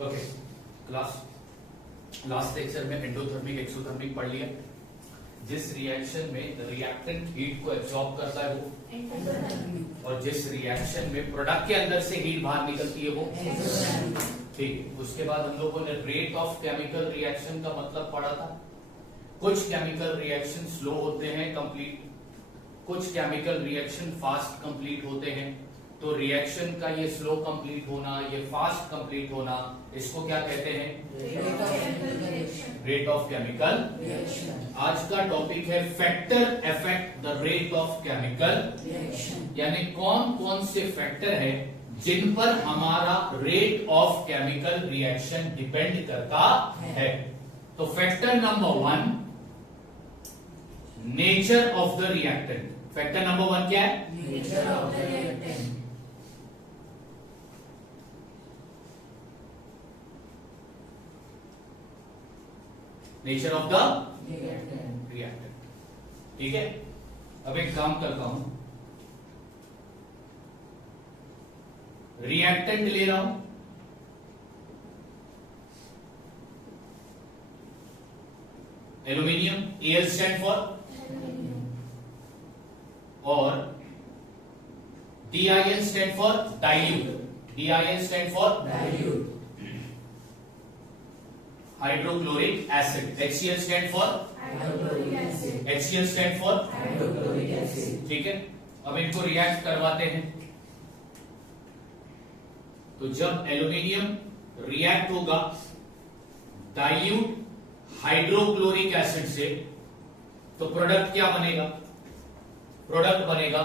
Okay class, last lecture में endothermic exothermic पढ़ लिया। जिस रिएक्शन में रिएक्टेंट हीट को एब्जॉर्ब करता है वो, और जिस रिएक्शन में प्रोडक्ट के अंदर से हीट बाहर निकलती है वो, ठीक है। उसके बाद हम लोगों ने रेट ऑफ केमिकल रिएक्शन का मतलब पढ़ा था। कुछ केमिकल रिएक्शन स्लो होते हैं कंप्लीट, कुछ केमिकल रिएक्शन फास्ट कंप्लीट होते हैं। तो रिएक्शन का ये स्लो कंप्लीट होना, ये फास्ट कंप्लीट होना, इसको क्या कहते हैं? Rate of chemical reaction. आज का टॉपिक है factor affect the rate of chemical reaction, यानी कौन कौन से फैक्टर है जिन पर हमारा rate of chemical reaction depend करता है। तो factor number 1, nature of the reactant. Factor number 1 क्या है? Nature of the reactant. Nature of the reactant, ठीक है। अब एक काम करता हूं, रिएक्टेंट ले रहा हूं, एल्यूमिनियम, एल स्टैंड फॉर, और DIN stand for dilute, DIN stand for dilute. Hydrochloric acid, HCl stand for hydrochloric acid, HCl stand for hydrochloric acid, ठीक है। अब इनको रिएक्ट करवाते हैं। तो जब एल्यूमिनियम रिएक्ट होगा डाइल्यूट हाइड्रोक्लोरिक एसिड से, तो प्रोडक्ट क्या बनेगा? प्रोडक्ट बनेगा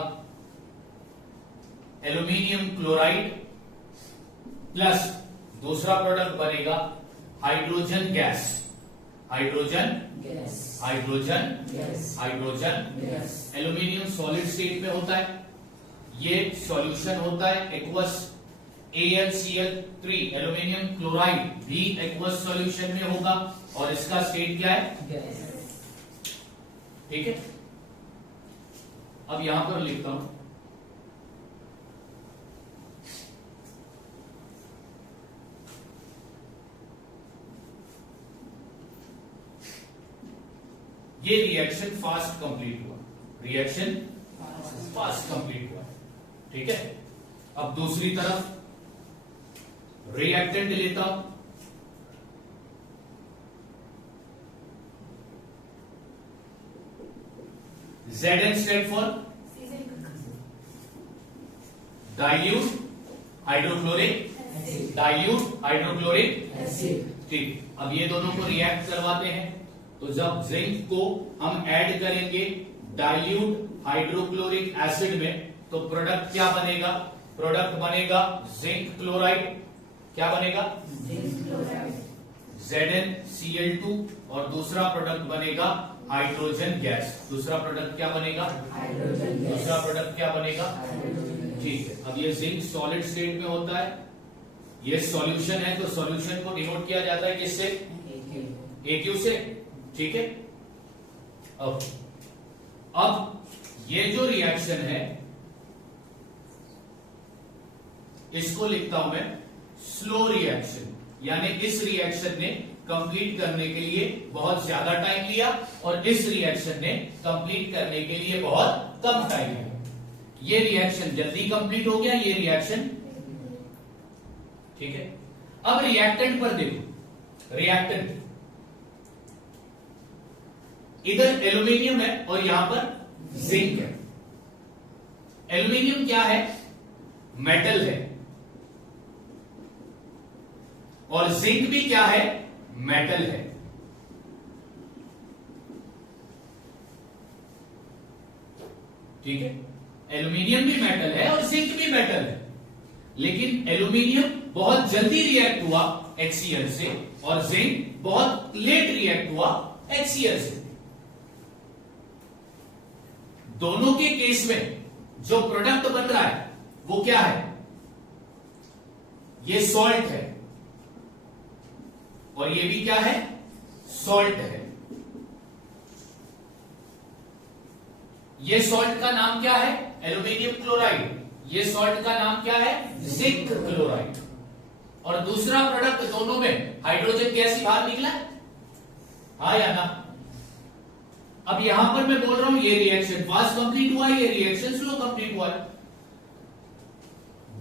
एल्यूमिनियम क्लोराइड प्लस दूसरा प्रोडक्ट बनेगा hydrogen gas, hydrogen gas, hydrogen gas, hydrogen gas. Aluminium solid state में होता है, ये सॉल्यूशन होता है एक्वस AlCl3, एल्यूमिनियम क्लोराइड भी एक्वस सॉल्यूशन में होगा, और इसका स्टेट क्या है? गैस, ठीक है। अब यहां पर लिखता हूं, ये रिएक्शन फास्ट कंप्लीट हुआ, रिएक्शन फास्ट कंप्लीट हुआ, ठीक है। अब दूसरी तरफ रिएक्टेंट लेता हूं, Zn stand for dilute hydrochloric, dilute hydrochloric acid, ठीक। अब ये दोनों को रिएक्ट करवाते हैं। तो जब जिंक को हम ऐड करेंगे डाइल्यूट हाइड्रोक्लोरिक एसिड में, तो प्रोडक्ट क्या बनेगा? प्रोडक्ट बनेगा जिंक क्लोराइड। क्या बनेगा? जिंक क्लोराइड, ZnCl2, और दूसरा प्रोडक्ट बनेगा हाइड्रोजन गैस। दूसरा प्रोडक्ट क्या बनेगा? Hydrogen gas. दूसरा प्रोडक्ट क्या बनेगा? हाइड्रोजन गैस, ठीक है। अब ये जिंक सॉलिड स्टेट में होता है, ये सॉल्यूशन है, तो सॉल्यूशन को डिनोट किया जाता है किससे? AQ से, ठीक है। अब ये जो रिएक्शन है इसको लिखता हूं मैं स्लो रिएक्शन, यानी इस रिएक्शन ने कंप्लीट करने के लिए बहुत ज्यादा टाइम लिया, और इस रिएक्शन ने कंप्लीट करने के लिए बहुत कम टाइम लिया। ये रिएक्शन जल्दी कंप्लीट हो गया, ये रिएक्शन, ठीक है। अब रिएक्टेंट पर देखो, रिएक्टेंट इधर एल्यूमिनियम है और यहां पर जिंक है। एल्यूमिनियम क्या है? मेटल है, और जिंक भी क्या है? मेटल है। ठीक है, एल्यूमिनियम भी मेटल है और जिंक भी मेटल है, लेकिन एल्यूमिनियम बहुत जल्दी रिएक्ट हुआ HCl से, और जिंक बहुत लेट रिएक्ट हुआ HCl से। दोनों के केस में जो प्रोडक्ट बन रहा है वो क्या है? ये सॉल्ट है, और ये भी क्या है? सॉल्ट है। ये सॉल्ट का नाम क्या है? Aluminium chloride. ये सॉल्ट का नाम क्या है? Zinc chloride. और दूसरा प्रोडक्ट, दोनों में हाइड्रोजन गैस ही बाहर निकला है, हाँ या ना? अब यहां पर मैं बोल रहा हूं ये रिएक्शन फास्ट कंप्लीट हुआ है, ये रिएक्शन स्लो कंप्लीट हुआ है।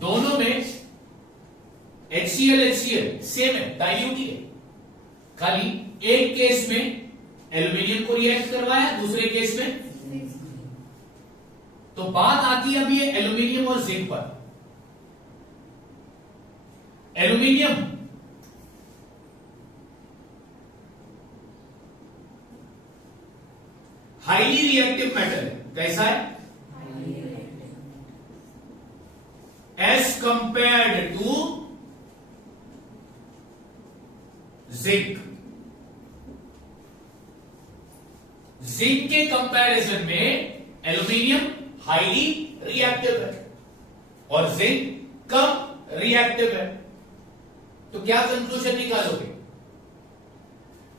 दोनों में HCl सेम है, डाइल्यूट ही है, खाली एक केस में एल्यूमिनियम को रिएक्ट करवाया, दूसरे केस में। तो बात आती है अभी एल्यूमिनियम और जिंक पर। एल्यूमिनियम हाईली रिएक्टिव मेटल है, कैसा है? As compared to zinc. Zinc के कंपैरिजन में एल्यूमिनियम हाईली रिएक्टिव है और जिंक कम रिएक्टिव है। तो क्या कंक्लूजन निकालोगे?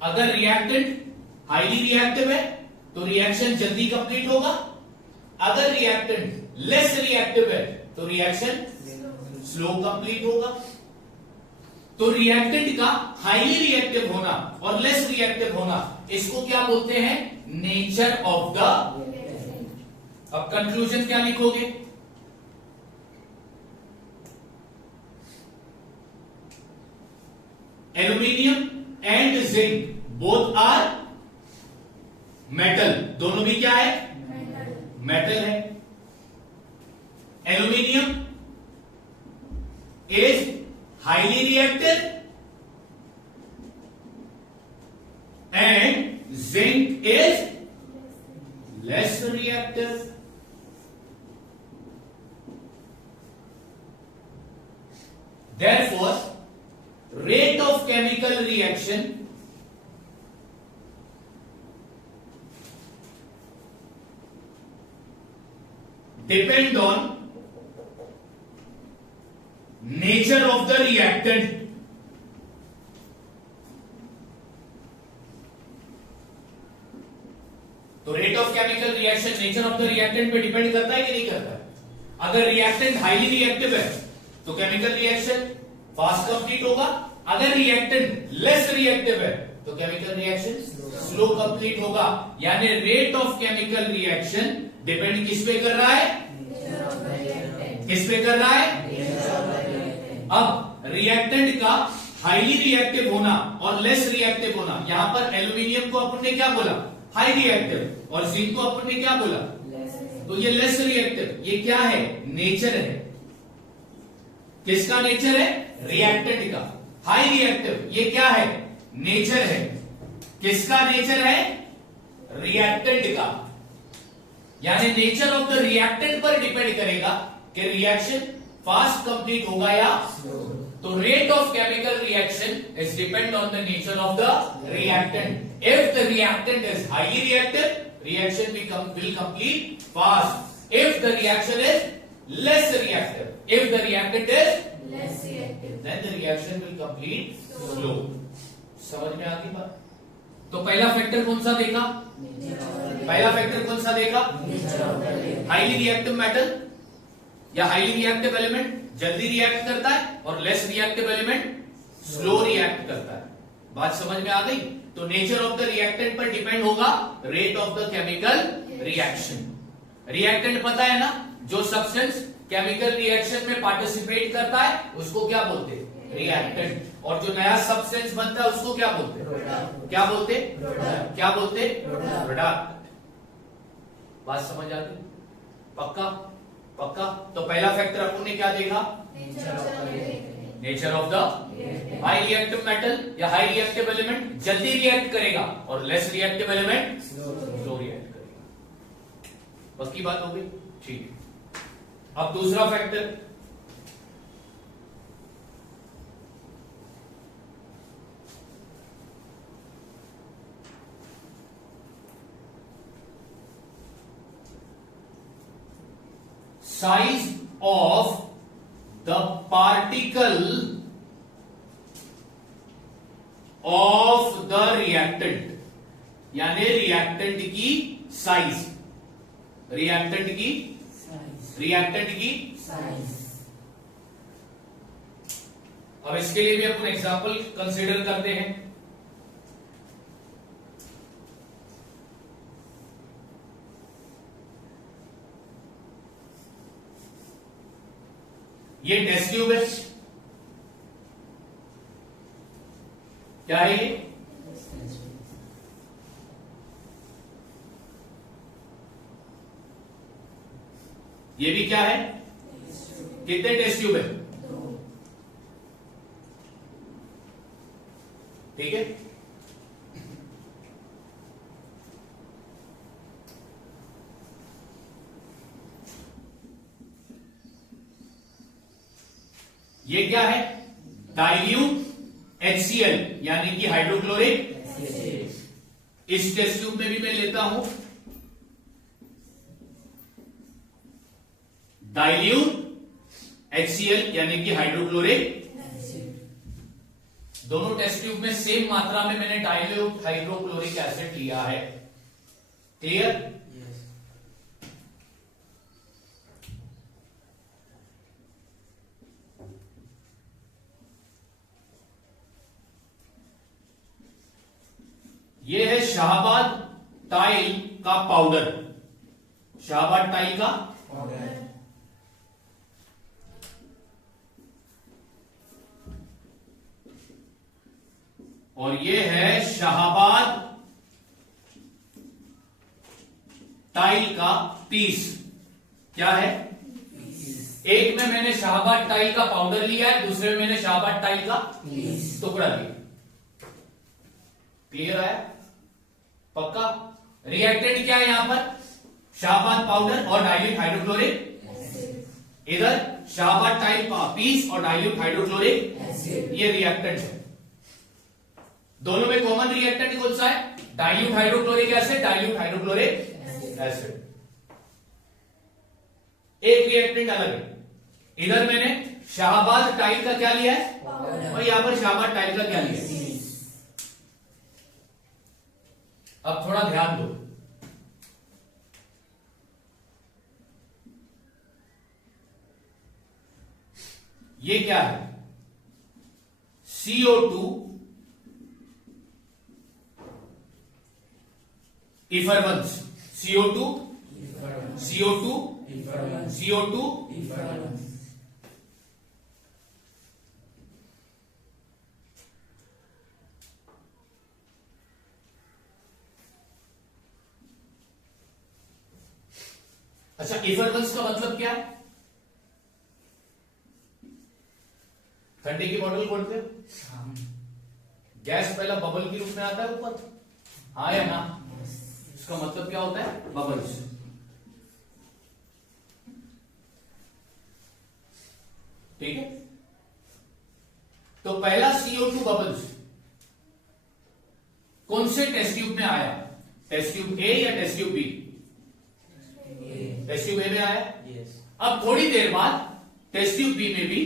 अगर रिएक्टेंट हाईली रिएक्टिव है तो रिएक्शन जल्दी कंप्लीट होगा, अगर रिएक्टेंट लेस रिएक्टिव है तो रिएक्शन स्लो कंप्लीट होगा। तो रिएक्टेंट का हाईली रिएक्टिव होना और लेस रिएक्टिव होना, इसको क्या बोलते हैं? Nature of the. अब कंक्लूजन क्या लिखोगे? Aluminium and zinc both are metal, दोनों भी क्या है? मेटल है। Aluminium is highly reactive and zinc is less reactive. Therefore, rate of chemical reaction depend on nature of the reactant. तो rate of chemical reaction nature of the reactant पे depend करता है कि नहीं करता है? अगर रिएक्टेंट हाईली रिएक्टिव है तो केमिकल रिएक्शन फास्ट कंप्लीट होगा, अगर रिएक्टेंट लेस रिएक्टिव है तो केमिकल रिएक्शन स्लो कंप्लीट होगा। यानी rate of chemical reaction depend किस पे कर रहा है? किस पे कर रहा है? अब रिएक्टेंट का हाईली रिएक्टिव होना और लेस रिएक्टिव होना, यहां पर एल्यूमिनियम को अपन ने क्या बोला? हाई रिएक्टिव, और जिंक को अपन ने क्या बोला? तो ये लेस रिएक्टिव। ये क्या है? नेचर है। किसका नेचर है? रिएक्टेंट का। हाई रिएक्टिव ये क्या है? नेचर है। किसका नेचर है? रिएक्टेंट का। यानी नेचर ऑफ द रिएक्टेंट पर डिपेंड करेगा कि रिएक्शन फास्ट कंप्लीट होगा या स्लो। तो rate of chemical reaction is depend on the nature of the reactant. If the reactant is highly reactive, reaction will complete fast. If the reaction is less reactive, if the reactant is less reactive, then the reaction will complete slow. समझ में आती बात? तो पहला factor कौन सा देखा? पहला फैक्टर कौन सा देखा? हाईली रिएक्टिव मेटल या हाईली रिएक्टिव एलिमेंट जल्दी रिएक्ट करता है और less reactive element slow react करता है। बात समझ में आ गई? तो नेचर ऑफ द रिएक्टेंट पर डिपेंड होगा rate of the chemical reaction. Reactant पता है ना? जो सब्सटेंस केमिकल रिएक्शन में पार्टिसिपेट करता है उसको क्या बोलते हैं? रिएक्टेंट। और जो नया सब्सटेंस बनता है उसको क्या बोलते हैं? क्या बोलते हैं? क्या बोलते हैं? प्रोडक्ट। बात समझ आ गई? पक्का? पक्का? तो पहला फैक्टर अपन ने क्या देखा? Nature of the high reactive metal या हाई रिएक्टिव एलिमेंट जल्दी रिएक्ट करेगा और less reactive element slow react करेगा। बस की बात हो गई? ठीक है। अब दूसरा factor, size of the particle of the reactant, यानी रिएक्टेंट की साइज, रिएक्टेंट की साइज अब इसके लिए भी अपन एग्जाम्पल कंसीडर करते हैं। ये टेस्ट ट्यूब है, क्या है ये भी क्या है, कितने टेस्ट ट्यूब है, ठीक है। ये क्या है, डाइल्यूट HCl यानी कि हाइड्रोक्लोरिक। इस टेस्ट ट्यूब में भी मैं लेता हूं डाइल्यूट HCl यानी कि हाइड्रोक्लोरिक। दोनों टेस्ट ट्यूब में सेम मात्रा में मैंने डाइल्यूट हाइड्रोक्लोरिक एसिड लिया है, क्लियर। ये है शाहबाद टाइल का पाउडर, शाहबाद टाइल का पाउडर। और ये है शाहबाद टाइल का पीस, क्या है, एक में मैंने शाहबाद टाइल का पाउडर लिया है, दूसरे में मैंने शाहबाद टाइल का टुकड़ा लिया। क्लियर है, पक्का। रिएक्टेंट क्या है यहां पर, शाहबाद पाउडर और डाइल्यूट हाइड्रोक्लोरिक। इधर शाहबाद टाइल का पीस और डाइल्यूट हाइड्रोक्लोरिक, ये रिएक्टेंट है। दोनों में कॉमन रिएक्टेंट कौन सा है, dilute hydrochloric acid, dilute hydrochloric acid. एक रिएक्टेंट अलग है, इधर मैंने शाहबाद टाइल का क्या लिया है और यहां पर शाहबाद टाइल का क्या लिया है। अब थोड़ा ध्यान दो, ये क्या है, CO2 इफरवेंस, CO2 अच्छा, इफरवेंस का मतलब क्या है, ठंडे की बोतल खोलते हो, गैस पहला बबल के रूप में आता है ऊपर, हाँ या ना, इसका मतलब क्या होता है, बबल्स। ठीक है, तो पहला CO2 बबल्स कौन से टेस्ट ट्यूब में आया, टेस्ट ट्यूब A या test tube B, test tube A में आया। अब थोड़ी देर बाद टेस्ट ट्यूब B में भी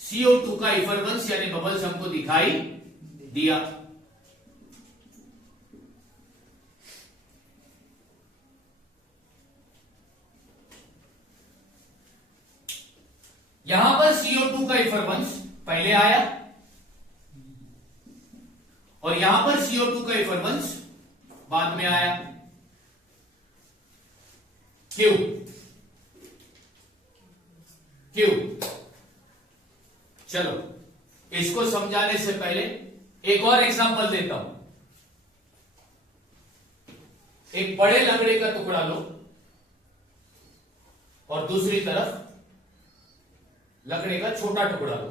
CO2 का इफरवेंस यानी बबल्स हमको दिखाई दिया। यहां पर CO2 का इफरवेंस पहले आया और यहां पर CO2 का इफरवेंस बाद में आया, क्यों, क्यों। चलो इसको समझाने से पहले एक और एग्जांपल देता हूं। एक बड़े लकड़े का टुकड़ा लो और दूसरी तरफ लकड़े का छोटा टुकड़ा लो,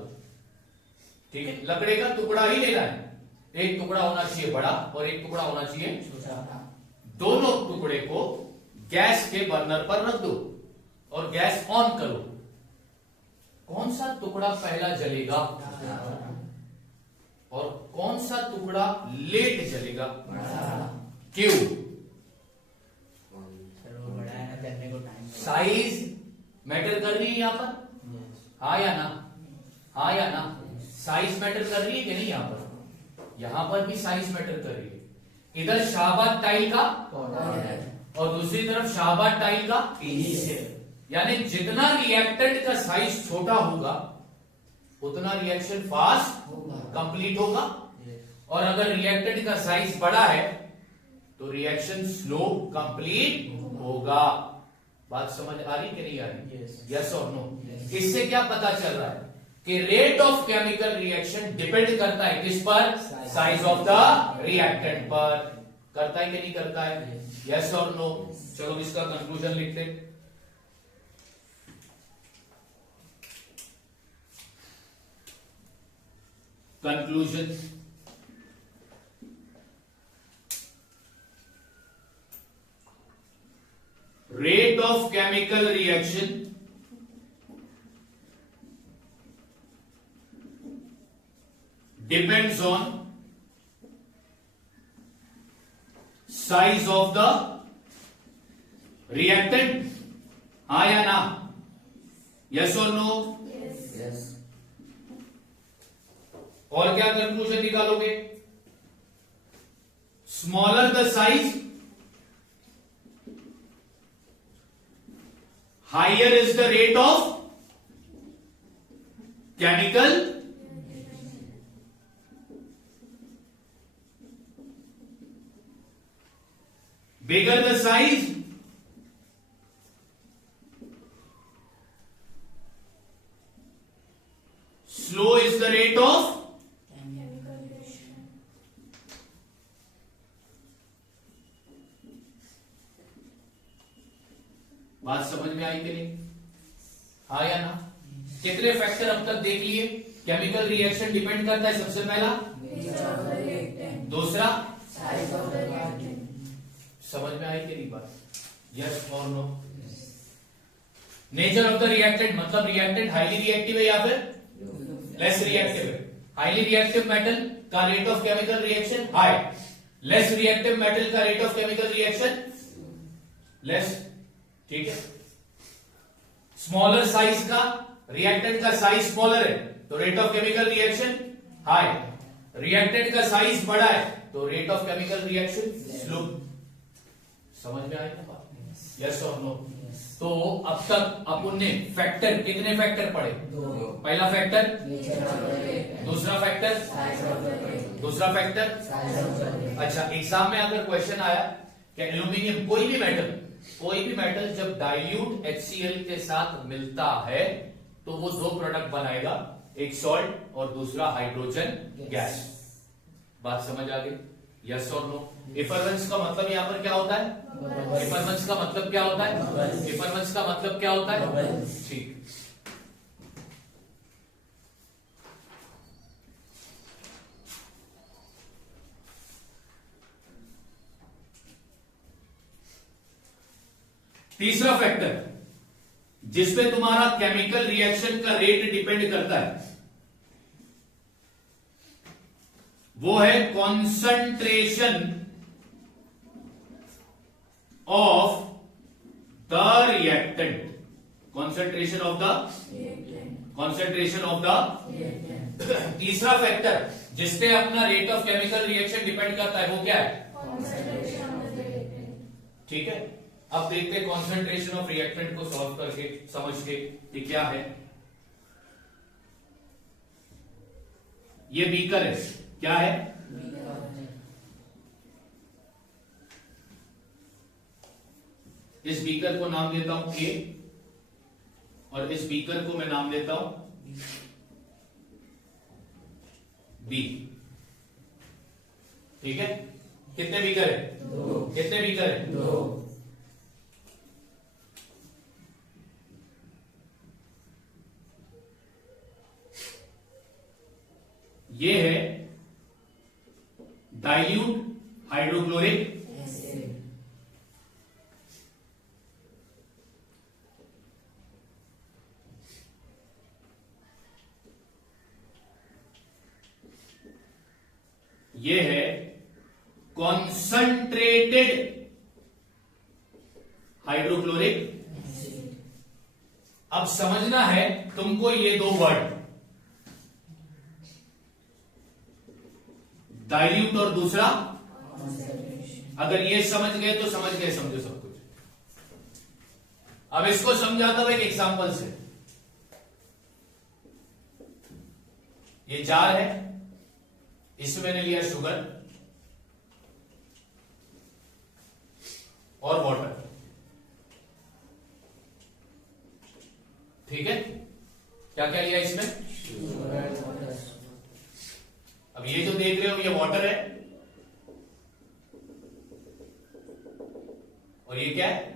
ठीक है, लकड़े का टुकड़ा ही लेना है, एक टुकड़ा होना चाहिए बड़ा और एक टुकड़ा होना चाहिए छोटा। दोनों टुकड़े को गैस के बर्नर पर रख दो और गैस ऑन करो। कौन सा टुकड़ा पहला जलेगा और कौन सा टुकड़ा लेट जलेगा, क्यों, साइज मैटर कर रही है यहां पर, हाँ या ना, हाँ या ना, साइज मैटर कर रही है कि नहीं, यहां पर भी साइज मैटर कर रही है। इधर शाहबाद टाइल का और दूसरी तरफ शाहबाद टाइल का पीस, यानी जितना रिएक्टेंट का साइज छोटा होगा उतना रिएक्शन फास्ट कंप्लीट होगा, और अगर रिएक्टेंट का साइज बड़ा है तो रिएक्शन स्लो कंप्लीट होगा। बात समझ आ रही कि नहीं आ रही? यस और नो? इससे क्या पता चल रहा है कि rate of chemical reaction depend करता है किस पर? साइज ऑफ द रिएक्टेंट पर। करता है कि नहीं करता है? यस और नो? चलो इसका कंक्लूजन लिखते हैं। Conclusion, rate of chemical reaction depends on size of the reactant. हाँ या ना? यस और नो? यस। और क्या कंक्लूजन निकालोगे? Smaller the size, higher is the rate of chemical bigger the size, slow is the rate of बात समझ में आई कि नहीं? हाँ या ना? कितने फैक्टर अब तक देख लिए? केमिकल रिएक्शन डिपेंड करता है सबसे पहला, दूसरा समझ में आई कि नहीं बात? यस और no? Nature of the reactant, मतलब रिएक्टेंट हाईली रिएक्टिव है या फिर लेस रिएक्टिव है? हाईली रिएक्टिव मेटल का rate of chemical reaction high, less reactive metal का rate of chemical reaction less. ठीक है? स्मॉलर साइज का रिएक्टेंट का साइज स्मॉलर है तो rate of chemical reaction high, reactant का साइज बड़ा है तो rate of chemical reaction slow. समझ में आया ना बात? यस और नो? तो अब तक अपन ने फैक्टर, कितने फैक्टर पढ़े? पहला फैक्टर, दूसरा फैक्टर, दूसरा फैक्टर। अच्छा, एग्जाम में अगर क्वेश्चन आया कि एल्यूमिनियम कोई भी मेटल जब डाइल्यूट HCl के साथ मिलता है तो वो दो प्रोडक्ट बनाएगा, एक सॉल्ट और दूसरा हाइड्रोजन गैस। बात समझ आ गई? यस और नो? इफरवेंस का मतलब यहां पर क्या होता है? इफरवेंस का मतलब क्या होता है? इफरवेंस का मतलब क्या होता है? ठीक। तीसरा फैक्टर जिसपे तुम्हारा केमिकल रिएक्शन का रेट डिपेंड करता है वो है concentration of the reactant. Concentration of the तीसरा फैक्टर जिसपे अपना rate of chemical reaction depend करता है वो क्या है? ठीक है? अब देखते हैं कॉन्सेंट्रेशन ऑफ रिएक्टेंट को सॉल्व करके समझ के कि क्या है। ये बीकर है, क्या है? इस बीकर को नाम देता हूं A और इस बीकर को मैं नाम देता हूं B। ठीक है? कितने बीकर है? कितने बीकर है? 2। ये है डाइल्यूट हाइड्रोक्लोरिक ये है कॉन्संट्रेटेड हाइड्रोक्लोरिक। अब समझना है तुमको ये दो वर्ड, डाइल्यूट और दूसरा, अगर ये समझ गए तो समझ गए, समझो सब कुछ। अब इसको समझाता हूं एक एग्जांपल से। ये जार है, इसमें मैंने लिया शुगर और वाटर, ठीक है। क्या क्या लिया इसमें? अब ये जो देख रहे हो ये वाटर है और ये क्या है?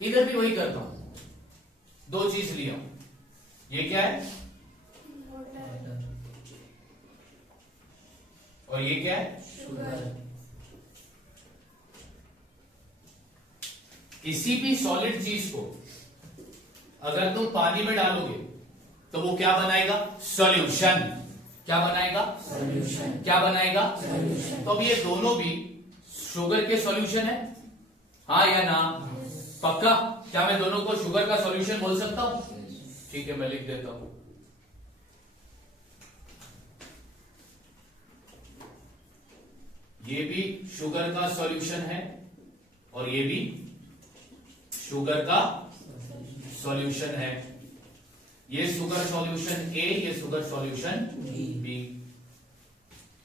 इधर भी वही करता हूं, दो चीज लिया, ये क्या है और ये क्या है? किसी भी सॉलिड चीज को अगर तुम पानी में डालोगे तो वो क्या बनाएगा? सॉल्यूशन। क्या बनाएगा? सॉल्यूशन। क्या बनाएगा? सॉल्यूशन। तो अब ये दोनों भी शुगर के सॉल्यूशन है, हाँ या ना? पक्का? क्या मैं दोनों को शुगर का सॉल्यूशन बोल सकता हूं? ठीक है, मैं लिख देता हूं। ये भी शुगर का सॉल्यूशन है और ये भी शुगर का सॉल्यूशन है। ये शुगर सॉल्यूशन ए, ये शुगर सॉल्यूशन बी।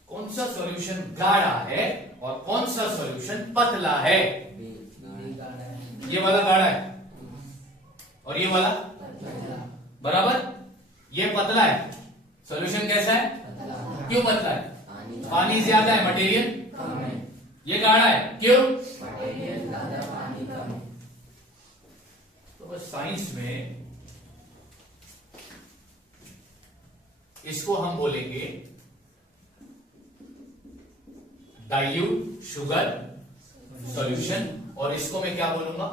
कौन सा सॉल्यूशन गाढ़ा है और कौन सा सॉल्यूशन पतला है? ये वाला गाढ़ा है और ये वाला बराबर। ये पतला है, सॉल्यूशन कैसा है? क्यों पतला है? पानी ज्यादा है, मटेरियल कम है। ये गाढ़ा है, क्यों? मटेरियल ज्यादा, पानी कम। तो बस साइंस में इसको हम बोलेंगे डाइल्यूट शुगर सॉल्यूशन, और इसको मैं क्या बोलूंगा?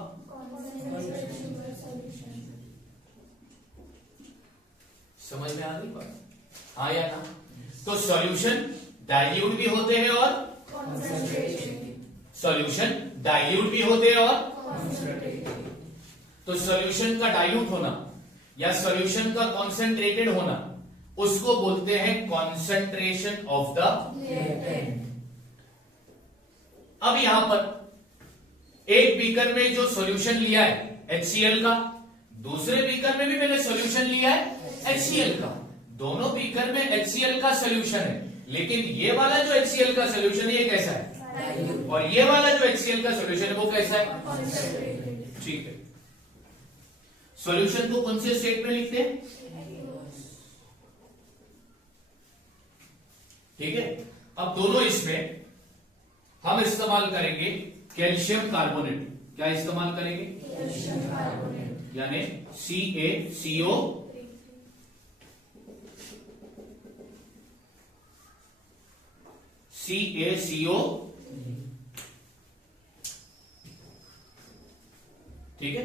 समझ में आ गई बात? हाँ या ना? तो सॉल्यूशन डाइल्यूट भी होते हैं और सॉल्यूशन डाइल्यूट भी होते हैं और तो सॉल्यूशन का डाइल्यूट होना या सॉल्यूशन का कॉन्सेंट्रेटेड होना, उसको बोलते हैं कॉन्सेंट्रेशन ऑफ द रिएक्टेंट। अब यहां पर एक बीकर में जो सॉल्यूशन लिया है HCl का, दूसरे बीकर में भी मैंने सॉल्यूशन लिया है HCl का। दोनों बीकर में HCl का सॉल्यूशन है, लेकिन ये वाला जो HCl का सॉल्यूशन है ये कैसा है और ये वाला जो HCl का सॉल्यूशन है वो कैसा है? ठीक है। सॉल्यूशन को कौन से स्टेट में लिखते हैं? ठीक है। अब दोनों इसमें हम इस्तेमाल करेंगे कैल्शियम कार्बोनेट। क्या इस्तेमाल करेंगे? कैल्शियम कार्बोनेट, यानी CaCO CaCO। ठीक है।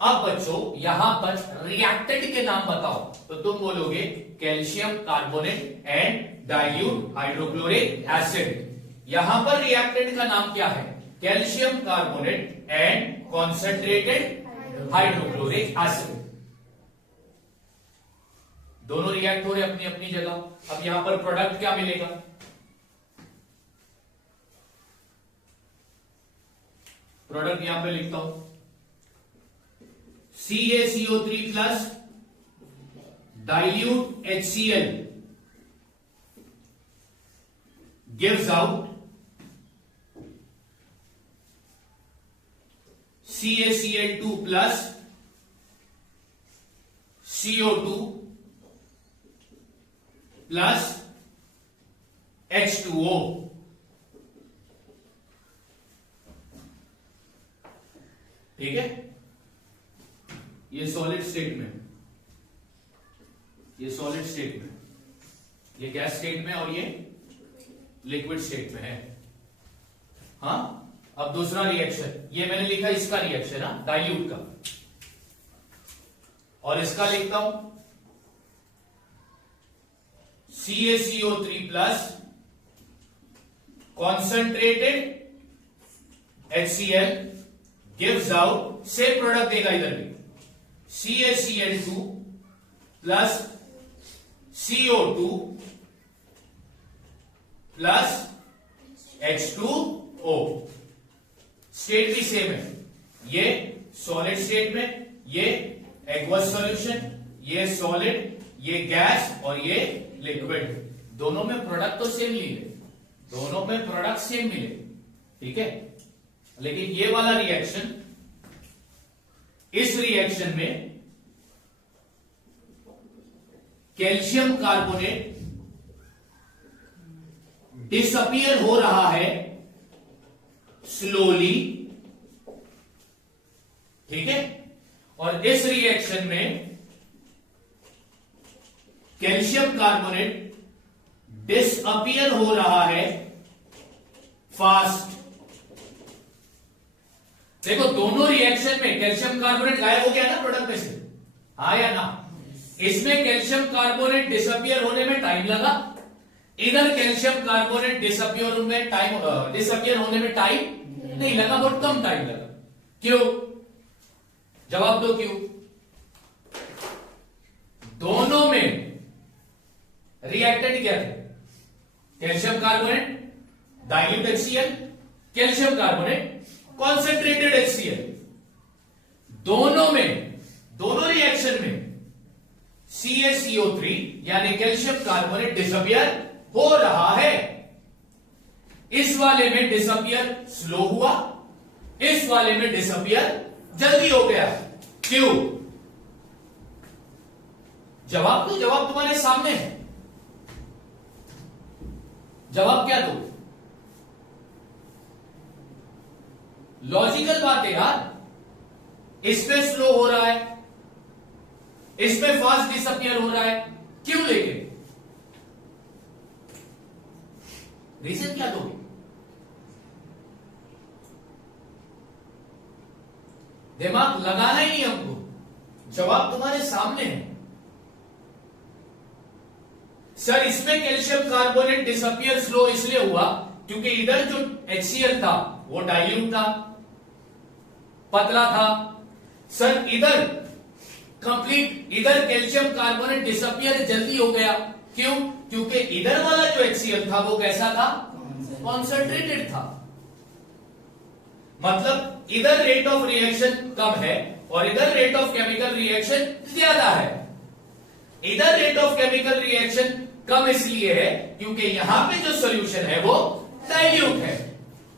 अब बच्चों यहां पर रिएक्टेंट के नाम बताओ, तो तुम बोलोगे calcium carbonate and dilute hydrochloric acid. यहां पर रिएक्टेंट का नाम क्या है? Calcium carbonate and concentrated hydrochloric acid. दोनों रिएक्ट हो रहे अपनी अपनी जगह। अब यहां पर प्रोडक्ट क्या मिलेगा? प्रोडक्ट यहां पे लिखता हूं CaCO3 plus dilute HCl gives out CaCl2 plus CO2 plus H2O। ठीक है। ये सॉलिड स्टेट में, ये सॉलिड स्टेट में, ये गैस स्टेट में और ये लिक्विड स्टेट में है। हाँ। अब दूसरा रिएक्शन, ये मैंने लिखा इसका रिएक्शन है डाइल्यूट का, और इसका लिखता हूं CaCO3 plus concentrated HCl gives out, same product देगा इधर भी, CaCl2 plus CO2 plus H2O। State भी सेम है, ये सॉलिड स्टेट में, ये एक्वस सॉल्यूशन, ये सॉलिड, ये गैस और ये लिक्विड। दोनों में प्रोडक्ट तो सेम मिले, दोनों में प्रोडक्ट सेम मिले, ठीक है। लेकिन ये वाला रिएक्शन, इस रिएक्शन में कैल्शियम कार्बोनेट डिसअपियर हो रहा है स्लोली, ठीक है। और इस रिएक्शन में कैल्शियम कार्बोनेट डिसअपियर हो रहा है फास्ट। देखो दोनों रिएक्शन में कैल्शियम कार्बोनेट गायब हो गया ना प्रोडक्ट में से, हाँ या ना। इसमें कैल्शियम कार्बोनेट डिसअपियर होने में टाइम लगा, इधर कैल्शियम कार्बोनेट डिसअपियर होने में टाइम नहीं लगा, बहुत कम टाइम लगा। क्यों? जवाब दो क्यों? दोनों में रिएक्टेंट क्या थे? Calcium carbonate dilute HCl, calcium carbonate concentrated HCl। दोनों रिएक्शन में CaCO3 यानी कैल्शियम कार्बोनेट डिसअपियर हो रहा है। इस वाले में डिसअपियर स्लो हुआ, इस वाले में डिसअपियर जल्दी हो गया। क्यों? जवाब तो जवाब तुम्हारे सामने है, जवाब क्या दो? लॉजिकल बात है यार, इसमें स्लो हो रहा है, इसमें फास्ट डिसअपियर हो रहा है, क्यों? लेकिन रीजन क्या दोगे? दिमाग लगाना ही नहीं हमको, जवाब तुम्हारे सामने है। सर इसमें कैल्शियम कार्बोनेट डिसअपियर स्लो इसलिए हुआ क्योंकि इधर जो HCl था वो डाइल्यूट था, पतला था। सर इधर कैल्शियम कार्बोनेट डिसअपियर जल्दी हो गया। क्यों? क्योंकि इधर वाला जो HCl था वो कैसा था? कॉन्सेंट्रेटेड था। मतलब इधर रेट ऑफ रिएक्शन कम है और इधर रेट ऑफ केमिकल रिएक्शन ज्यादा है। इधर रेट ऑफ केमिकल रिएक्शन कम इसलिए है क्योंकि यहां पे जो सॉल्यूशन है वो डाइल्यूट है,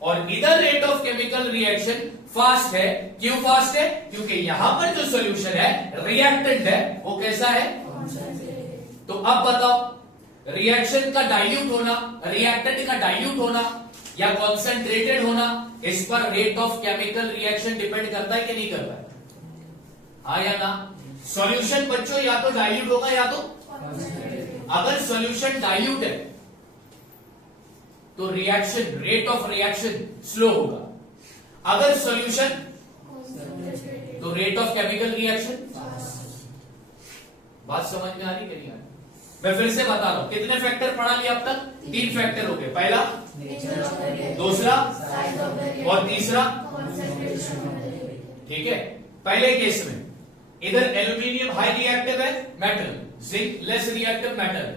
और इधर rate of chemical reaction fast है। क्यों फास्ट है? क्योंकि यहां पर जो सॉल्यूशन है, रिएक्टेंट है, वो कैसा है? तो अब बताओ रिएक्शन का डाइल्यूट होना, रिएक्टेंट का डाइल्यूट होना या कॉन्सेंट्रेटेड होना, इस पर rate of chemical reaction depend करता है कि नहीं करता है? हाँ या ना? सॉल्यूशन बच्चों या तो डाइल्यूट होगा या तो, अगर सॉल्यूशन डाइल्यूट है तो reaction, rate of reaction slow होगा। अगर सॉल्यूशन तो रेट ऑफ केमिकल रिएक्शन। बात समझ में आ रही कि नहीं आ रही? मैं फिर से बता रहा हूं, कितने फैक्टर पढ़ा लिया अब तक? 3 फैक्टर हो गए, पहला, दूसरा और तीसरा, ठीक है। पहले केस में इधर एल्यूमिनियम हाई रिएक्टिव है, metal, zinc less reactive, metal.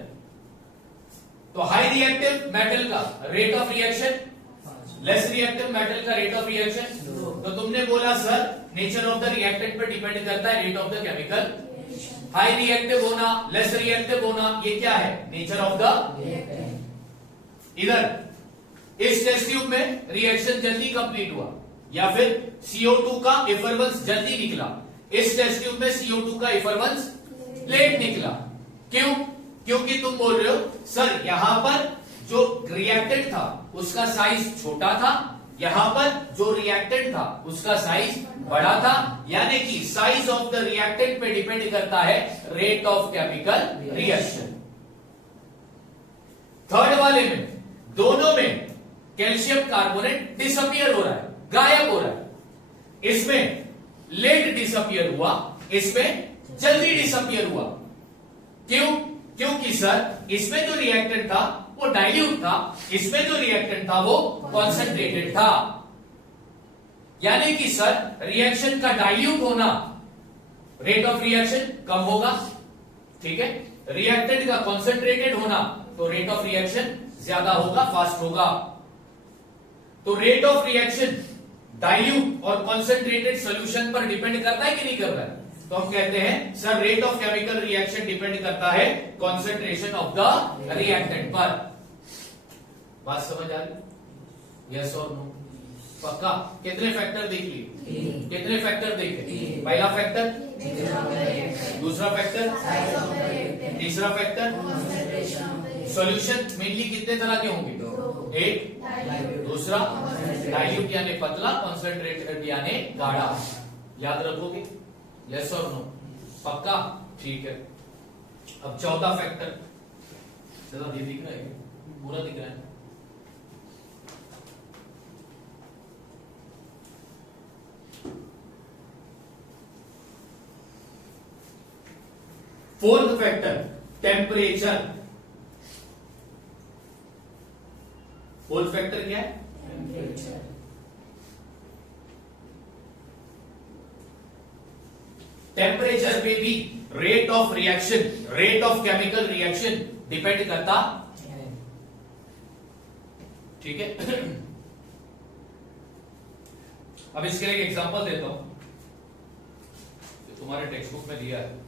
तो हाई रिएक्टिव मेटल का rate of reaction, less reactive metal का रेट ऑफ रिएक्शन। तो तुमने बोला sir nature of the reactant पर डिपेंड करता है rate of the chemical. High reactive होना, लेस रिएक्टिव होना, ये क्या है? Nature of the. इधर इस टेस्ट ट्यूब में रिएक्शन जल्दी कंप्लीट हुआ या फिर CO2 का इफरवेंस जल्दी निकला, इस टेस्ट ट्यूब में CO2 का इफरवेंस लेट निकला। क्यों? क्योंकि तुम बोल रहे हो सर यहां पर जो रिएक्टेंट था उसका साइज छोटा था, यहां पर जो रिएक्टेंट था उसका साइज बड़ा था, यानी कि साइज ऑफ द रिएक्टेंट पे डिपेंड करता है rate of chemical reaction. Third वाले में दोनों में कैल्शियम कार्बोनेट डिसअपियर हो रहा है, गायब हो रहा है। इसमें लेट डिसअपियर हुआ, इसमें जल्दी डिसअपियर हुआ। क्यों? क्योंकि सर इसमें जो रिएक्टेंट था वो डाइल्यूट था, इसमें जो रिएक्टेंट था वो कॉन्सेंट्रेटेड था। यानी कि सर रिएक्शन का डाइल्यूट होना, रेट ऑफ रिएक्शन कम होगा, ठीक है। रिएक्टेंट का कॉन्सेंट्रेटेड होना तो रेट ऑफ रिएक्शन ज्यादा होगा, फास्ट होगा। तो रेट ऑफ रिएक्शन डाइल्यूट और कॉन्सेंट्रेटेड सॉल्यूशन पर डिपेंड करता है कि नहीं कर रहा है? तो हम कहते हैं sir rate of chemical reaction depend करता है कॉन्सेंट्रेशन ऑफ द रिएक्टेंट पर। बात समझ आ रही? यस और नो? पक्का? कितने फैक्टर देख लिए? कितने फैक्टर देखे? पहला फैक्टर, दूसरा फैक्टर, तीसरा फैक्टर। सॉल्यूशन मेनली कितने तरह के होंगे? एक, दूसरा डाइल्यूट यानी पतला, कॉन्सेंट्रेटेड यानी गाढ़ा। याद रखोगे? यस और नो? पक्का? ठीक है। अब चौथा फैक्टर, जरा ये दिख रहा है, पूरा दिख रहा है? Fourth factor temperature. Fourth factor क्या है? टेम्परेचर। टेम्परेचर पे भी rate of reaction, rate of chemical reaction depend करता है, ठीक है। अब इसके लिए एक एग्जांपल देता हूं, तुम्हारे टेक्स्ट बुक में दिया है।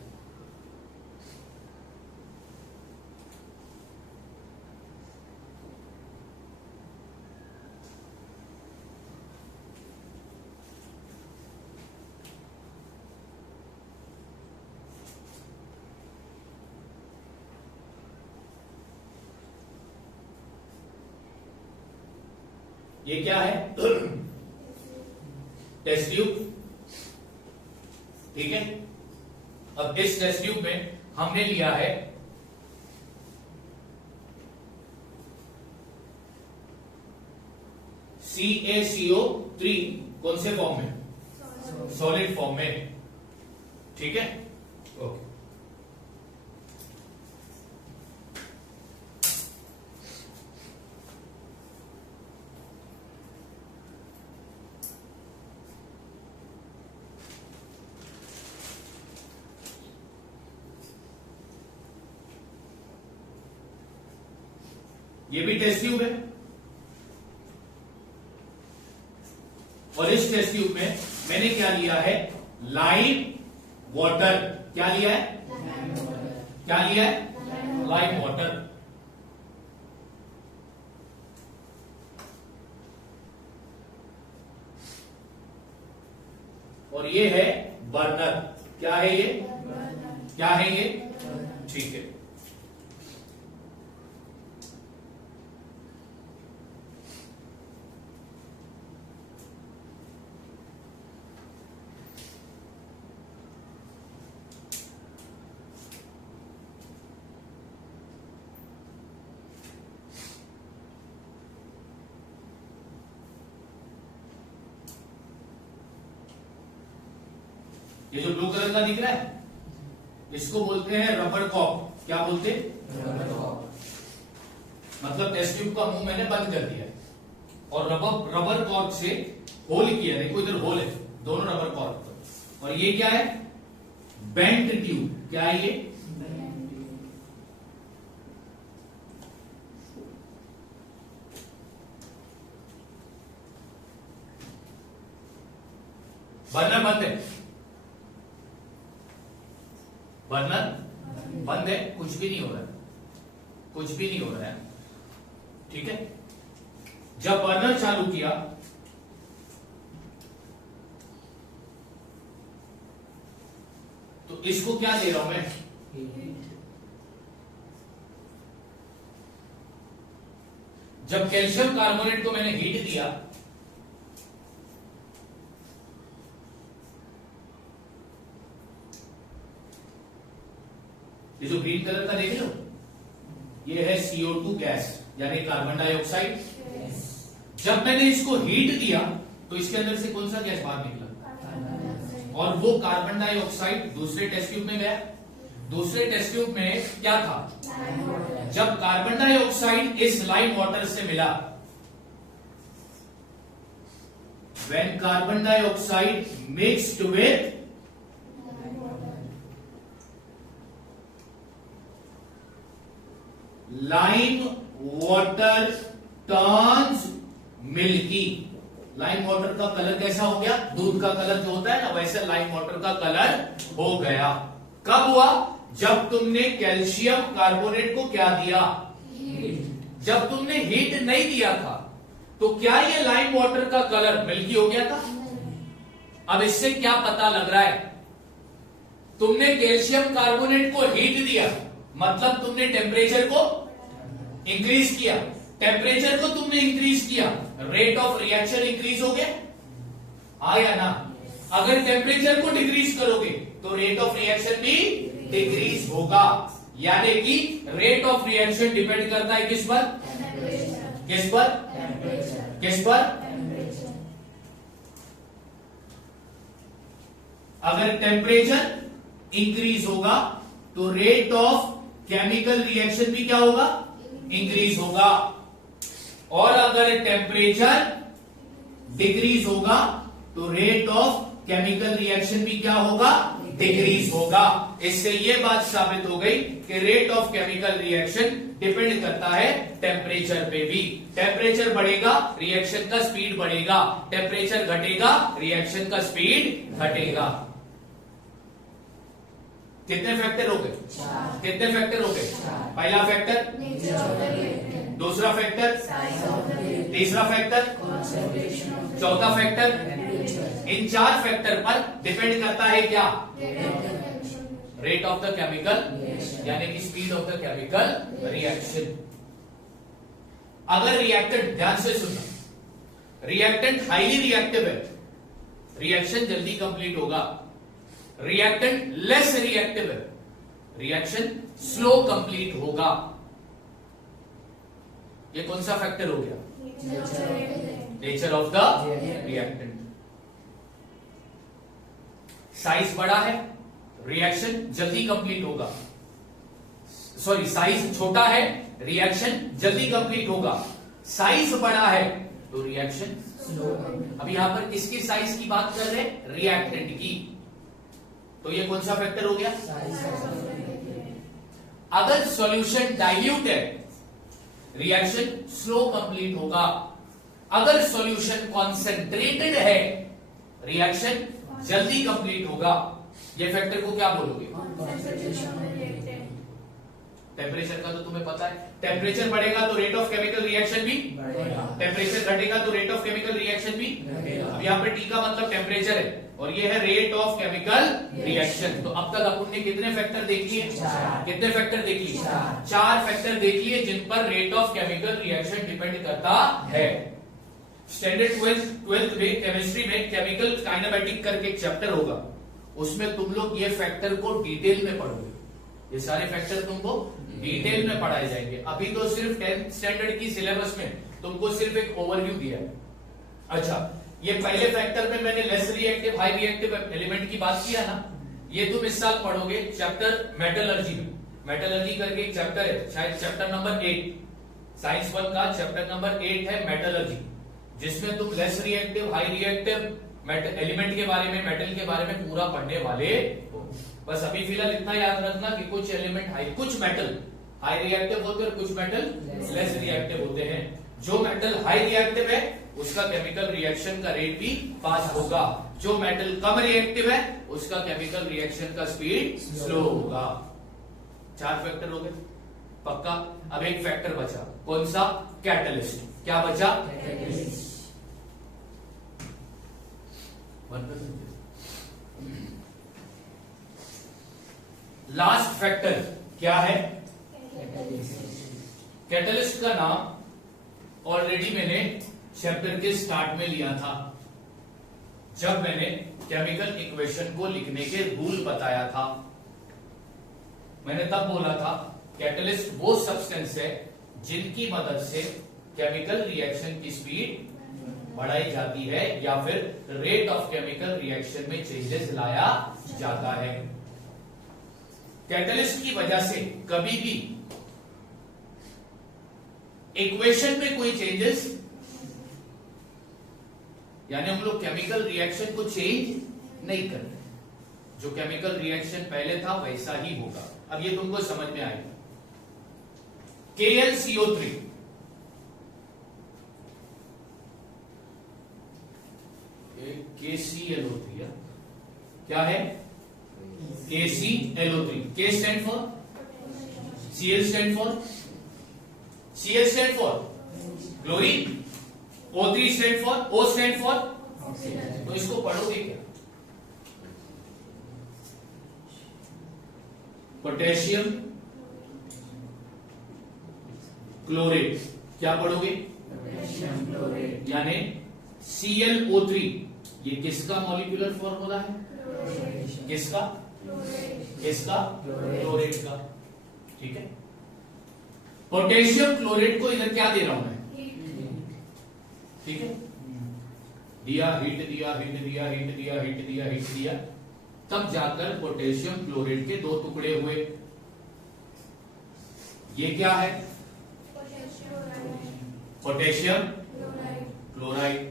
ये क्या है? टेस्ट ट्यूब, ठीक है। अब इस टेस्ट ट्यूब में हमने लिया है CaCO3, कौन से फॉर्म में? सॉलिड फॉर्म में, ठीक है। ओके, ये भी टेस्ट ट्यूब है और इस टेस्ट ट्यूब में मैंने क्या लिया है? Lime water. क्या लिया है? क्या लिया है? Lime water. और ये है बर्नर। क्या है ये? क्या है ये? ठीक है। ये जो ब्लू कलर का दिख रहा है, इसको बोलते हैं रबर कॉक। क्या बोलते हैं? Rubber cock. मतलब टेस्ट ट्यूब का मुंह मैंने बंद कर दिया और रबर कॉर्क से होल किया। देखो इधर होल है, दोनों रबर कॉर्क। और ये क्या है? Bent tube. क्या है ये? बर्नर बंद है, बर्नर बंद है, कुछ भी नहीं हो रहा है, कुछ भी नहीं हो रहा है, ठीक है। जब बर्नर चालू किया तो इसको क्या दे रहा हूं मैं? जब कैल्शियम कार्बोनेट को मैंने हीट दिया ये जो ग्रीन कलर का देख लो, ये है CO2 गैस यानी कार्बन डाइऑक्साइड। जब मैंने इसको हीट दिया तो इसके अंदर से कौन सा गैस बाहर निकला? और वो कार्बन डाइऑक्साइड दूसरे टेस्ट ट्यूब में गया। दूसरे टेस्ट ट्यूब में क्या था? जब कार्बन डाइऑक्साइड इस लाइम वाटर से मिला, when carbon dioxide mixed with lime water turns milky. Lime water का कलर कैसा हो गया? दूध का कलर जो होता है ना, वैसे लाइम वाटर का कलर हो गया. कब हुआ? जब तुमने कैल्शियम कार्बोनेट को क्या दिया? जब तुमने हीट नहीं दिया था तो क्या ये लाइम वाटर का कलर मिल्की हो गया था? अब इससे क्या पता लग रहा है? तुमने कैल्शियम कार्बोनेट को हीट दिया, मतलब तुमने टेम्परेचर को इंक्रीज किया. टेम्परेचर को तुमने इंक्रीज किया, रेट ऑफ रिएक्शन इंक्रीज हो गया, आया ना? अगर टेम्परेचर को डिक्रीज करोगे तो रेट ऑफ रिएक्शन भी डिक्रीज होगा. यानी कि रेट ऑफ रिएक्शन डिपेंड करता है किस पर? किस पर? किस पर? अगर टेम्परेचर इंक्रीज होगा तो रेट ऑफ केमिकल रिएक्शन भी क्या होगा? इंक्रीज होगा. और अगर टेम्परेचर डिक्रीज होगा तो रेट ऑफ केमिकल रिएक्शन भी क्या होगा? डिक्रीज होगा. इससे यह बात साबित हो गई कि rate of chemical reaction depend करता है टेम्परेचर पे भी. टेम्परेचर बढ़ेगा, रिएक्शन का स्पीड बढ़ेगा. टेम्परेचर घटेगा, रिएक्शन का स्पीड घटेगा. कितने फैक्टर हो गए? कितने फैक्टर हो गए? पहला फैक्टर, दूसरा फैक्टर, तीसरा फैक्टर, चौथा फैक्टर. इन 4 फैक्टर पर डिपेंड करता है क्या? रेट ऑफ द केमिकल, यानी कि speed of the chemical reaction. अगर रिएक्टेंट, ध्यान से सुनना, रिएक्टेंट हाईली रिएक्टिव है, रिएक्शन जल्दी कंप्लीट होगा. रिएक्टेंट लेस रिएक्टिव है, रिएक्शन स्लो कंप्लीट होगा. ये कौन सा फैक्टर हो गया? Nature of the reactant. Size बड़ा है, रिएक्शन जल्दी कंप्लीट होगा. सॉरी, साइज छोटा है, रिएक्शन जल्दी कंप्लीट होगा. साइज बड़ा है तो रिएक्शन स्लो. अब यहां पर किसकी साइज की बात कर रहे हैं? रिएक्टेंट की. तो ये कौन सा फैक्टर हो गया? अगर सॉल्यूशन डाइल्यूट है, रिएक्शन स्लो कंप्लीट होगा. अगर सॉल्यूशन कॉन्सेंट्रेटेड है, रिएक्शन जल्दी कंप्लीट होगा. ये फैक्टर को क्या बोलोगे? टेम्परेचर का तो तुम्हें पता है. टेम्परेचर बढ़ेगा तो रेट ऑफ केमिकल रिएक्शन भी बढ़ेगा. टेम्परेचर घटेगा तो रेट ऑफ केमिकल रिएक्शन भी घटेगा. अब यहाँ पे टी का मतलब टेम्परेचर है और ये है रेट ऑफ केमिकल रिएक्शन. तो अब तक अपन ने कितने फैक्टर देख लिए? कितने फैक्टर देख लिए? 4 फैक्टर देख लिए जिन पर rate of chemical reaction depend करता है. स्टैंडर्ड 12th में केमिस्ट्री में केमिकल काइनेमेटिक करके एक चैप्टर होगा, उसमें तुम लोग ये फैक्टर को डिटेल में पढ़ोगे. ये सारे फैक्टर तुमको डिटेल में पढ़ाए जाएंगे. अभी तो सिर्फ 10th स्टैंडर्ड की सिलेबस में तुमको सिर्फ एक ओवरव्यू दिया है. अच्छा, ये पहले फैक्टर में मैंने less reactive high reactive element की बात किया ना, ये तुम इस साल पढ़ोगे चैप्टर मेटलर्जी में. मेटलर्जी करके एक चैप्टर है, शायद चैप्टर नंबर 8, साइंस 1 का चैप्टर नंबर 8 है मेटलर्जी, जिसमें तुम less reactive high reactive element के बारे में, मेटल के बारे में पूरा पढ़ने वाले हो. बस अभी फिलहाल इतना याद रखना कि कुछ एलिमेंट हाई, कुछ मेटल हाई रिएक्टिव होते हैं और कुछ मेटल लेस रिएक्टिव होते हैं. जो मेटल हाई रिएक्टिव है उसका केमिकल रिएक्शन का रेट भी फास्ट होगा. जो मेटल कम रिएक्टिव है उसका केमिकल रिएक्शन का स्पीड स्लो होगा. 4 फैक्टर हो गए पक्का. अब एक फैक्टर बचा, कौन सा? कैटलिस्ट. क्या बचा? लास्ट फैक्टर क्या है? कैटलिस्ट का नाम ऑलरेडी मैंने चैप्टर के स्टार्ट में लिया था, जब मैंने केमिकल इक्वेशन को लिखने के रूल बताया था. मैंने तब बोला था कैटलिस्ट वो सब्सटेंस है जिनकी मदद से केमिकल रिएक्शन की स्पीड बढ़ाई जाती है या फिर रेट ऑफ केमिकल रिएक्शन में चेंजेस लाया जाता है. कैटलिस्ट की वजह से कभी भी इक्वेशन में कोई चेंजेस यानी हम लोग केमिकल रिएक्शन को चेंज नहीं करते, जो केमिकल रिएक्शन पहले था वैसा ही होगा। अब ये तुमको समझ में आएगा। KlCO3 KClO3 क्या है? KClO3। K stand for, Cl stand for, Cl stand for chlorine, O3 stand for, O stand for oxygen. तो इसको पढ़ोगे क्या? Potassium chlorate. क्या पढ़ोगे? पोटेशियम क्लोरेट यानी ClO3। ये किसका मॉलिक्यूलर फॉर्मूला है? किसका? किसका? क्लोरेट का। ठीक है। पोटेशियम क्लोरेट को इधर क्या दे रहा हूं मैं? ठीक है, दिया, हीट दिया, हीट दिया, हीट दिया, हीट दिया, हीट दिया, तब जाकर पोटेशियम क्लोरेट के दो टुकड़े हुए। ये क्या है? Potassium chloride.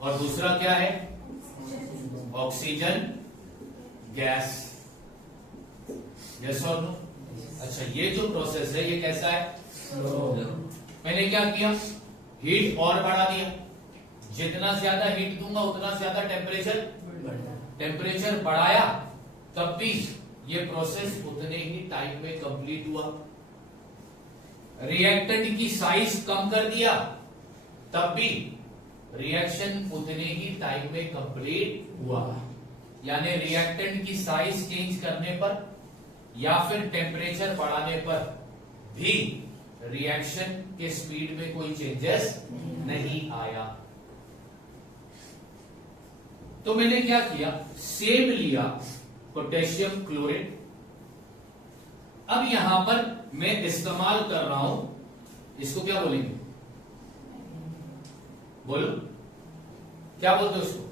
और दूसरा क्या है? Oxygen gas. यस और नो? अच्छा, ये जो प्रोसेस है ये कैसा है? मैंने क्या किया? हीट और बढ़ा दिया। जितना ज्यादा हीट दूंगा उतना ज्यादा टेम्परेचर बढ़ाया, तब भी ये प्रोसेस उतने ही टाइम में कंप्लीट हुआ। रिएक्टेंट की साइज कम कर दिया, तब भी रिएक्शन उतने ही टाइम में कंप्लीट हुआ। यानी रिएक्टेंट की साइज चेंज करने पर या फिर टेम्परेचर बढ़ाने पर भी रिएक्शन के स्पीड में कोई चेंजेस नहीं आया। तो मैंने क्या किया? सेम लिया पोटेशियम क्लोरेट। अब यहां पर मैं इस्तेमाल कर रहा हूं, इसको क्या बोलेंगे? बोलो, क्या बोलते हो उसको?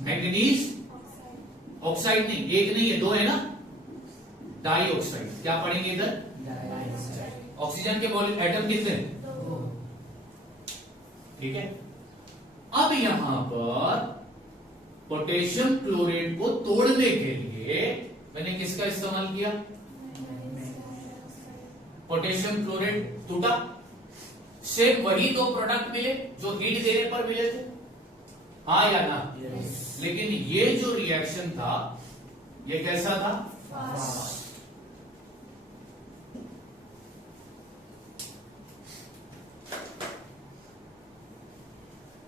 Manganese oxide. नहीं, एक नहीं है, दो है ना, डाई ऑक्साइड। क्या पढ़ेंगे इधर? ऑक्सीजन के एटम कितने? ठीक है। अब यहां पर पोटेशियम क्लोरेट को तोड़ने के लिए मैंने किसका इस्तेमाल किया? पोटेशियम क्लोरेट टूटा, सेम वही दो प्रोडक्ट मिले जो हीट देने पर मिले थे, हाँ या ना? लेकिन ये जो रिएक्शन था ये कैसा था? फास्ट।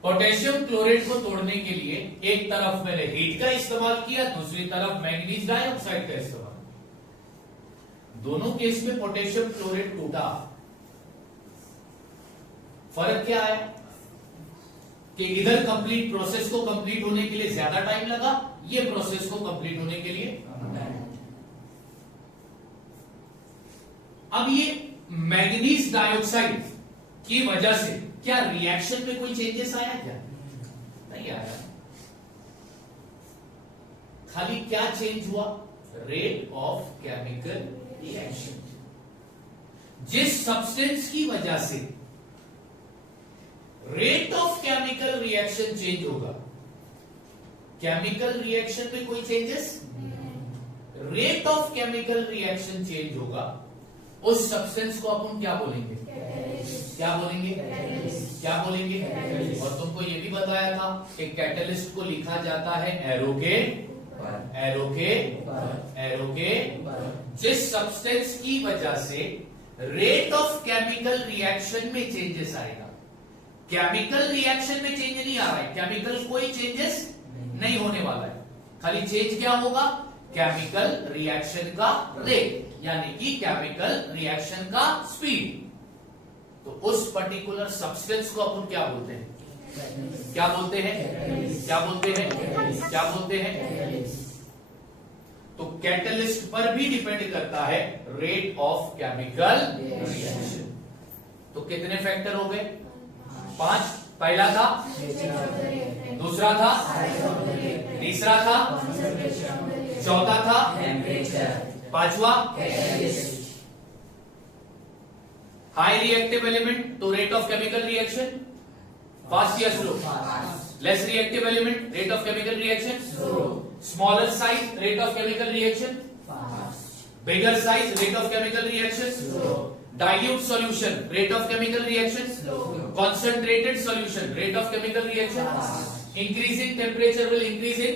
पोटेशियम क्लोरेट को तोड़ने के लिए एक तरफ मैंने हीट का इस्तेमाल किया, दूसरी तरफ मैंगनीज डाइऑक्साइड का इस्तेमाल। दोनों केस में पोटेशियम क्लोरेट टूटा। फर्क क्या है कि इधर कंप्लीट प्रोसेस को कंप्लीट होने के लिए ज्यादा टाइम लगा, ये प्रोसेस को कंप्लीट होने के लिए अब ये मैंगनीज डाइऑक्साइड की वजह से क्या रिएक्शन में कोई चेंजेस आया? क्या नहीं आया। खाली क्या चेंज हुआ? Rate of chemical reaction. जिस सब्सटेंस की वजह से rate of chemical reaction change होगा, केमिकल रिएक्शन में कोई changes, rate of chemical reaction change होगा, उस सब्सटेंस को अपन क्या बोलेंगे? क्या बोलेंगे? क्या बोलेंगे? और तुमको ये भी बताया था कि कैटलिस्ट को लिखा जाता है एरो के जिस सब्सटेंस की वजह से रेट ऑफ केमिकल रिएक्शन में चेंजेस आएगा। केमिकल रिएक्शन में चेंज नहीं आ रहा है, केमिकल कोई चेंजेस नहीं होने वाला है, खाली चेंज क्या होगा? केमिकल रिएक्शन का रेट, यानी कि केमिकल रिएक्शन का स्पीड। तो उस पर्टिकुलर सब्सटेंस को अपन क्या बोलते हैं? क्या बोलते हैं? क्या बोलते हैं? क्या बोलते हैं? तो कैटलिस्ट पर भी डिपेंड करता है रेट ऑफ केमिकल रिएक्शन। तो कितने फैक्टर हो गए? 5। पहला था, दूसरा था, तीसरा था, चौथा था पांचवा हाई रिएक्टिव एलिमेंट, तो rate of chemical reaction fast या slow, less reactive element rate of chemical reaction smaller size rate of chemical reaction bigger size rate of chemical reaction dilute solution rate of chemical reaction concentrated solution rate of chemical reaction increasing temperature will increase in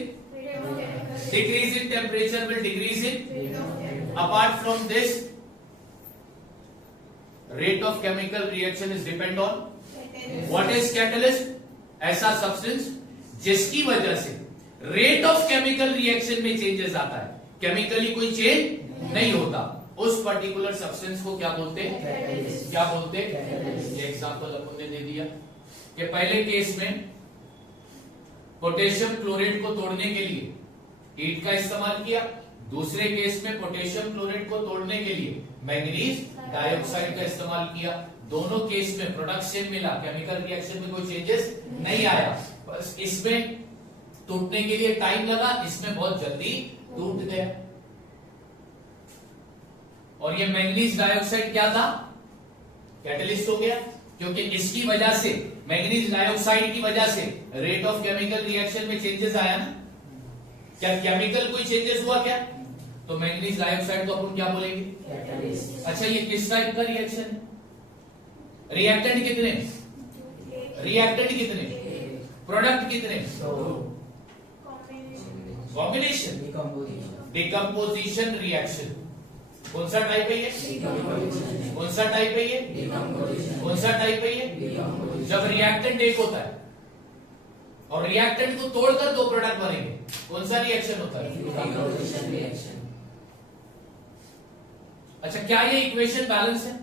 decreasing temperature will decrease in apart from this rate of chemical reaction is depend on what is catalyst ऐसा substance जिसकी वजह से rate of chemical reaction में changes आता है, chemically कोई change नहीं होता, उस पर्टिकुलर सब्सटेंस को क्या बोलते हैं, क्या बोलते हैं। ये एग्जांपल अपन ने दे दिया कि पहले केस में पोटेशियम क्लोराइड को तोड़ने के लिए ईंट का इस्तेमाल किया, दूसरे केस में पोटेशियम क्लोराइड को तोड़ने के लिए मैंगनीज डाइऑक्साइड का इस्तेमाल किया। दोनों केस में प्रोडक्ट सेम मिला, केमिकल रिएक्शन में कोई चेंजेस नहीं आया, बस इसमें टूटने के लिए टाइम लगा, इसमें बहुत जल्दी टूट गया। और ये मैंगनीज डाइऑक्साइड क्या था, कैटलिस्ट हो गया, क्योंकि इसकी वजह से मैंगनीज डाइऑक्साइड की वजह से रेट ऑफ केमिकल रिएक्शन में चेंजेस आया ना। क्या केमिकल कोई चेंजेस हुआ क्या, तो मैंगनीज डाइऑक्साइड को अपन क्या बोलेंगे। अच्छा ये किस टाइप का रिएक्शन है, रिएक्टेंट कितने, रिएक्टेंट कितने, प्रोडक्ट कितने, कॉम्बिनेशन, डिकम्पोजिशन रिएक्शन। कौन सा टाइप है ये, कौन सा टाइप है ये, कौन सा टाइप है ये। जब रिएक्टेंट एक होता है और रिएक्टेंट को तोड़कर दो प्रोडक्ट बनेंगे, कौन सा रिएक्शन होता है। अच्छा क्या ये इक्वेशन बैलेंस है,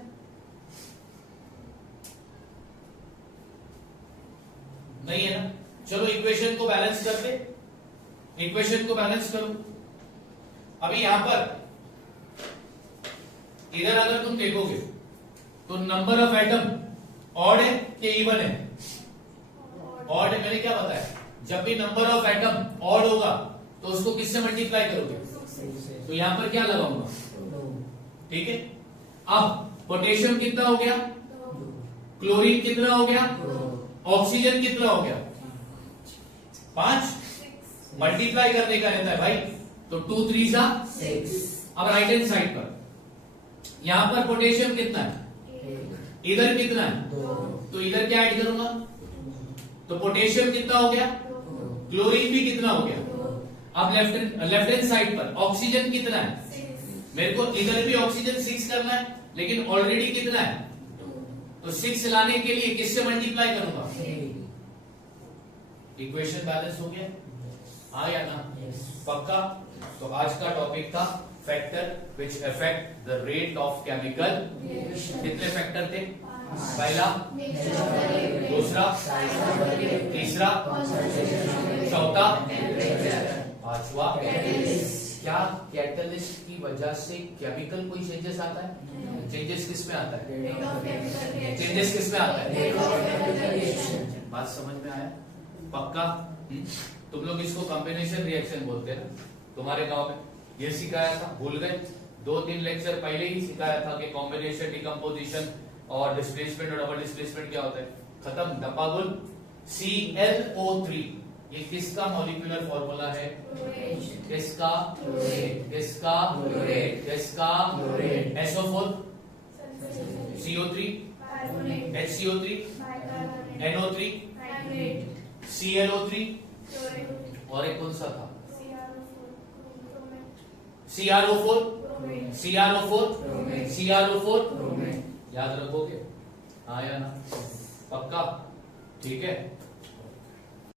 नहीं है ना। चलो इक्वेशन को बैलेंस करते, इक्वेशन को बैलेंस करो। अभी यहां पर इधर अगर तुम देखोगे तो नंबर ऑफ एटम ऑड है कि इवन है, ऑड है। मैंने क्या बताया, जब भी नंबर ऑफ एटम ऑड होगा तो उसको किससे मल्टीप्लाई करोगे, तो यहां पर क्या लगाऊंगा, ठीक है। अब पोटेशियम कितना हो गया, क्लोरीन कितना हो गया, ऑक्सीजन कितना हो गया, 5। मल्टीप्लाई करने का रहता है भाई, तो 2 3 जा 6। अब राइट हैंड साइड पर यहां पर पोटेशियम कितना है, इधर कितना है, तो इधर क्या ऐड करूंगा, तो पोटेशियम कितना हो गया, क्लोरीन भी कितना हो गया। अब लेफ्ट हैंड साइड पर ऑक्सीजन कितना है, मेरे को इधर भी ऑक्सीजन 6 करना है, लेकिन ऑलरेडी कितना है, तो 6 लाने के लिए किससे मल्टीप्लाई करूंगा। इक्वेशन बैलेंस हो गया, हाँ या ना, पक्का। तो आज का टॉपिक था factor which affect the rate of chemical. कितने फैक्टर थे, पहला, दूसरा, तीसरा, चौथा, पांचवा। क्या कैटलिस्ट की वजह से केमिकल कोई चेंजेस आता है, चेंजेस किस में आता है, चेंजेस किस में आता है। बात समझ में आया, पक्का। तुम लोग इसको कॉम्बिनेशन रिएक्शन बोलते हैं ना, तुम्हारे गांव में ये सिखाया था, भूल गए। 2-3 लेक्चर पहले ही सिखाया था कि कॉम्बिनेशन, डिकम्पोजिशन और डिस्प्लेसमेंट और डबल डिस्प्लेसमेंट क्या होता है, खत्म। डब्बा गुल। ClO3 ये किसका मॉलिक्यूलर फॉर्मूला है, किसका, किसका, किसका, SO4, CO3, HCO3, NO3, ClO3 और एक कौन सा था, CrO4, CrO4, CrO4। याद रखोगे, हाँ या ना, पक्का, ठीक है।